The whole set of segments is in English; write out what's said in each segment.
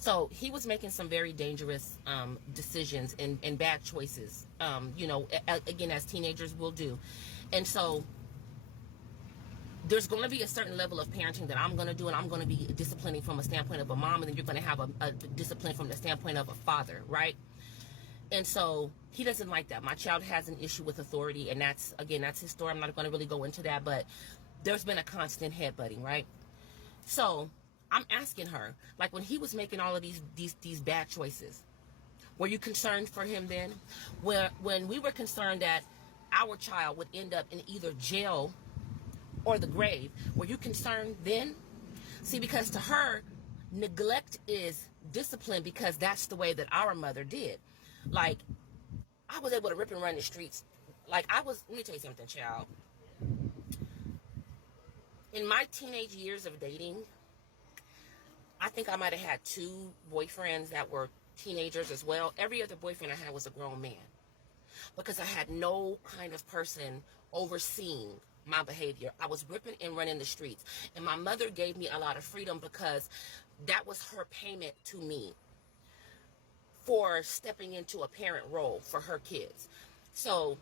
So he was making some very dangerous decisions and bad choices, again, as teenagers will do. And so there's going to be a certain level of parenting that I'm going to do, and I'm going to be disciplining from a standpoint of a mom, and then you're going to have a discipline from the standpoint of a father, right? And so he doesn't like that. My child has an issue with authority, and that's his story. I'm not going to really go into that, but there's been a constant headbutting, right? So I'm asking her, like, when he was making all of these bad choices, were you concerned for him then? When we were concerned that our child would end up in either jail or the grave, were you concerned then? See, because to her, neglect is discipline, because that's the way that our mother did. Like, I was able to rip and run the streets. Let me tell you something, child. In my teenage years of dating, I think I might have had 2 boyfriends that were teenagers as well. Every other boyfriend I had was a grown man, because I had no kind of person overseeing my behavior. I was ripping and running the streets, and my mother gave me a lot of freedom because that was her payment to me for stepping into a parent role for her kids. So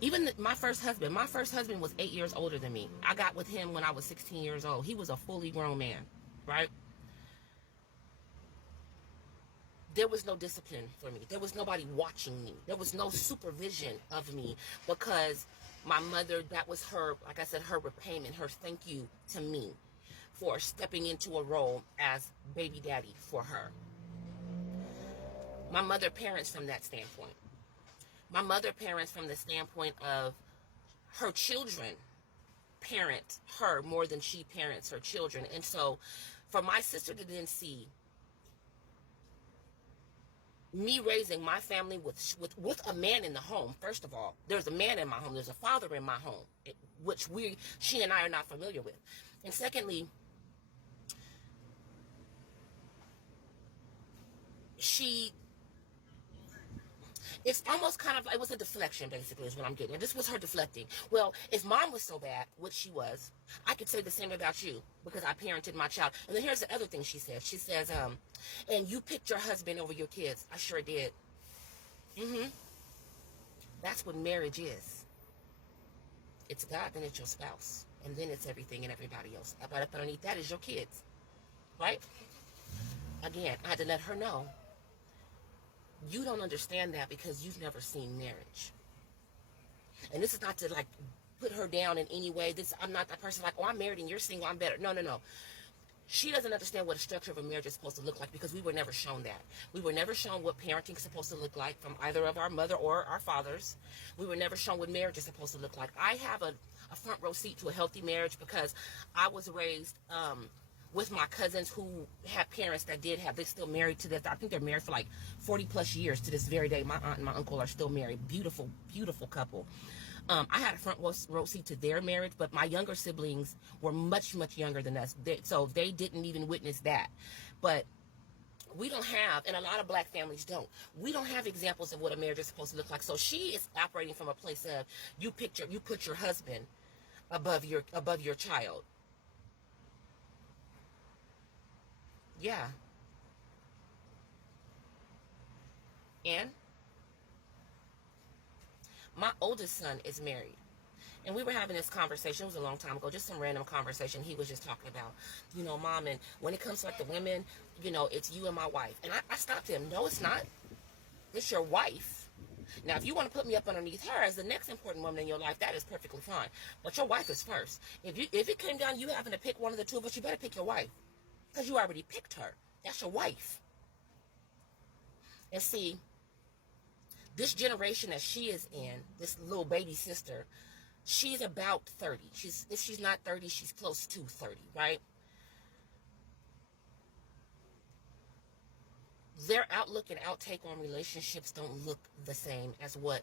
even my first husband was 8 years older than me. I got with him when I was 16 years old. He was a fully grown man, right? There was no discipline for me. There was nobody watching me. There was no supervision of me, because my mother, that was her, like I said, her repayment, her thank you to me for stepping into a role as baby daddy for her. My mother parents from that standpoint. My mother parents from the standpoint of her children parent her more than she parents her children. And so for my sister to then see me raising my family with a man in the home, first of all, there's a man in my home, there's a father in my home, which she and I are not familiar with. And secondly, it's almost kind of, it was a deflection, basically, is what I'm getting. And this was her deflecting. Well, if mom was so bad, which she was, I could say the same about you, because I parented my child. And then here's the other thing she says. She says, and you picked your husband over your kids. I sure did. That's what marriage is. It's God, then it's your spouse. And then it's everything and everybody else. But up underneath that is your kids. Right? Again, I had to let her know, you don't understand that because you've never seen marriage. And this is not to, like, put her down in any way. I'm not that person like, oh, I'm married and you're single, I'm better. No. She doesn't understand what the structure of a marriage is supposed to look like, because we were never shown that. We were never shown what parenting is supposed to look like from either of our mother or our fathers. We were never shown what marriage is supposed to look like. I have a front row seat to a healthy marriage because I was raised with my cousins who had parents that they're still married to this. I think they're married for like 40 plus years to this very day. My aunt and my uncle are still married. Beautiful, beautiful couple. I had a front row seat to their marriage, but my younger siblings were much, much younger than us. So they didn't even witness that. But we don't have, and a lot of black families don't, we don't have examples of what a marriage is supposed to look like. So she is operating from a place of, you put your husband above your child. Yeah. And my oldest son is married. And we were having this conversation. It was a long time ago, just some random conversation. He was just talking about, Mom, and when it comes to like the women, it's you and my wife. And I stopped him. No, it's not. It's your wife. Now, if you want to put me up underneath her as the next important woman in your life, that is perfectly fine. But your wife is first. If it came down to you having to pick one of the two of us, you better pick your wife. Because you already picked her. That's your wife. And see, this generation that she is in, this little baby sister, she's about 30. If she's not 30, she's close to 30, right? Their outlook and outtake on relationships don't look the same as what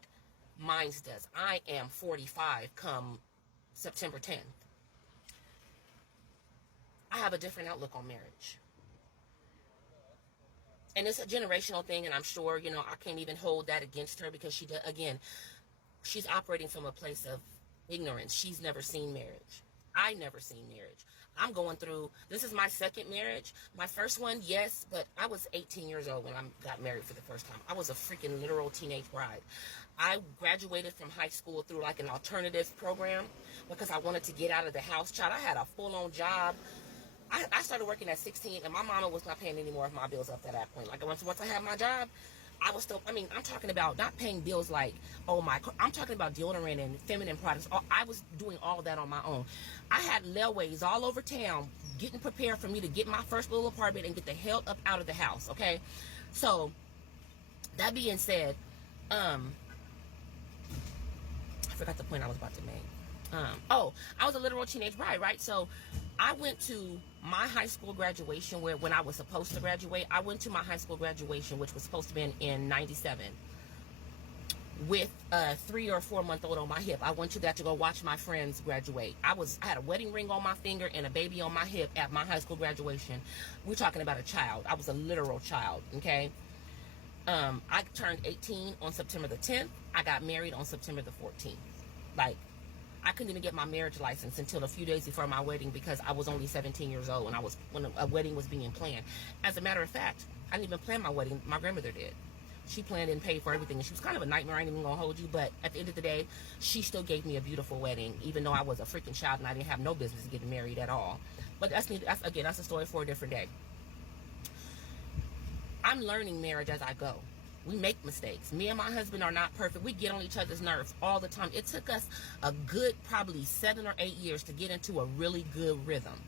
mine does. I am 45 come September 10th. I have a different outlook on marriage. And it's a generational thing, and I'm sure, I can't even hold that against her, because she's operating from a place of ignorance. She's never seen marriage. I never seen marriage. I'm going through, this is my second marriage. My first one, yes, but I was 18 years old when I got married for the first time. I was a freaking literal teenage bride. I graduated from high school through like an alternative program because I wanted to get out of the house. Child, I had a full-on job. I started working at 16, and my mama was not paying any more of my bills up to that point. Like, once I had my job, I was still, I mean, I'm talking about not paying bills like, oh my, I'm talking about deodorant and feminine products. I was doing all that on my own. I had layways all over town getting prepared for me to get my first little apartment and get the hell up out of the house, okay? So, that being said, I forgot the point I was about to make. I was a literal teenage bride, right? So I went to my high school graduation when I was supposed to graduate. I went to my high school graduation, which was supposed to be in 97, with a 3 or 4 month old on my hip. I went to that to go watch my friends graduate. I had a wedding ring on my finger and a baby on my hip at my high school graduation. We're talking about a child. I was a literal child, okay? I turned 18 on September the 10th. I got married on September the 14th. Like, I couldn't even get my marriage license until a few days before my wedding because I was only 17 years old when a wedding was being planned. As a matter of fact, I didn't even plan my wedding. My grandmother did. She planned and paid for everything, and she was kind of a nightmare. I ain't even gonna hold you, but at the end of the day, she still gave me a beautiful wedding, even though I was a freaking child and I didn't have no business getting married at all. But that's a story for a different day. I'm learning marriage as I go. We make mistakes. Me and my husband are not perfect. We get on each other's nerves all the time. It took us a good probably 7 or 8 years to get into a really good rhythm.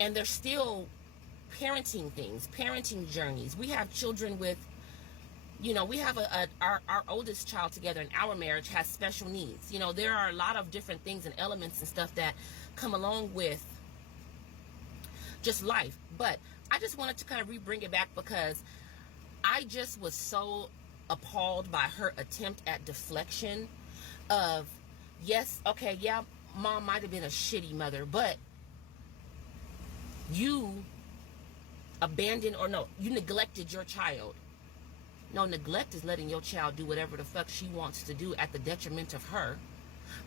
And there's still parenting things, parenting journeys. We have children with, we have our oldest child together in our marriage has special needs. There are a lot of different things and elements and stuff that come along with just life. But I just wanted to kind of bring it back because I just was so appalled by her attempt at deflection of, yes, okay, yeah, mom might have been a shitty mother, but you you neglected your child. No, neglect is letting your child do whatever the fuck she wants to do at the detriment of her,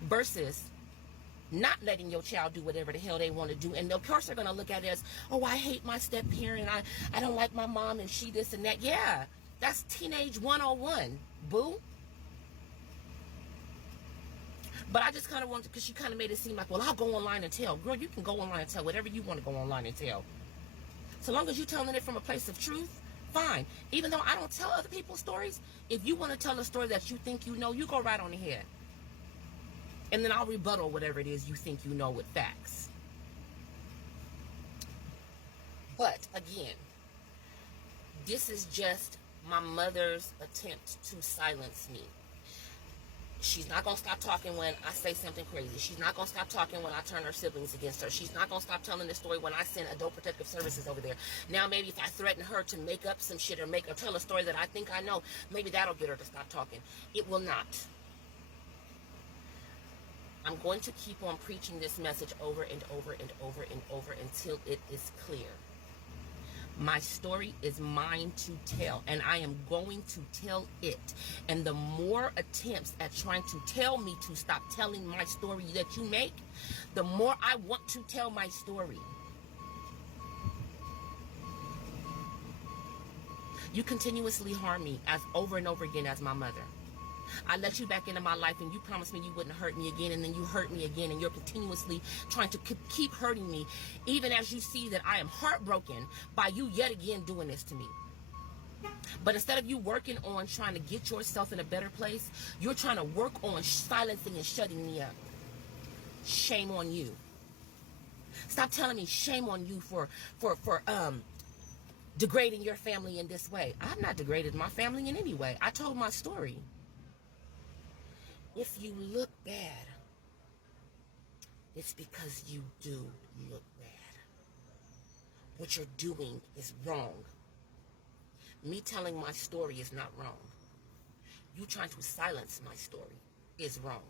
versus not letting your child do whatever the hell they want to do. And of course they're going to look at it as, oh, I hate my step parent. I don't like my mom and she this and that. Yeah, that's teenage 101, boo. But I just kind of wanted, because she kind of made it seem like, well, I'll go online and tell. Girl, you can go online and tell whatever you want to go online and tell. So long as you're telling it from a place of truth, fine. Even though I don't tell other people's stories, if you want to tell a story that you think you know, you go right on ahead. And then I'll rebuttal whatever it is you think you know with facts. But again, this is just my mother's attempt to silence me. She's not going to stop talking when I say something crazy. She's not going to stop talking when I turn her siblings against her. She's not going to stop telling this story when I send Adult Protective Services over there. Now maybe if I threaten her to make up some shit or tell a story that I think I know, maybe that'll get her to stop talking. It will not. I'm going to keep on preaching this message over and over and over and over until it is clear. My story is mine to tell, and I am going to tell it. And the more attempts at trying to tell me to stop telling my story that you make, the more I want to tell my story. You continuously harm me over and over again as my mother. I let you back into my life and you promised me you wouldn't hurt me again, and then you hurt me again, and you're continuously trying to keep hurting me, even as you see that I am heartbroken by you yet again doing this to me. But instead of you working on trying to get yourself in a better place, you're trying to work on silencing and shutting me up. Shame on you. Stop telling me shame on you for degrading your family in this way. I've not degraded my family in any way. I told my story. If you look bad, it's because you do look bad. What you're doing is wrong. Me telling my story is not wrong. You trying to silence my story is wrong.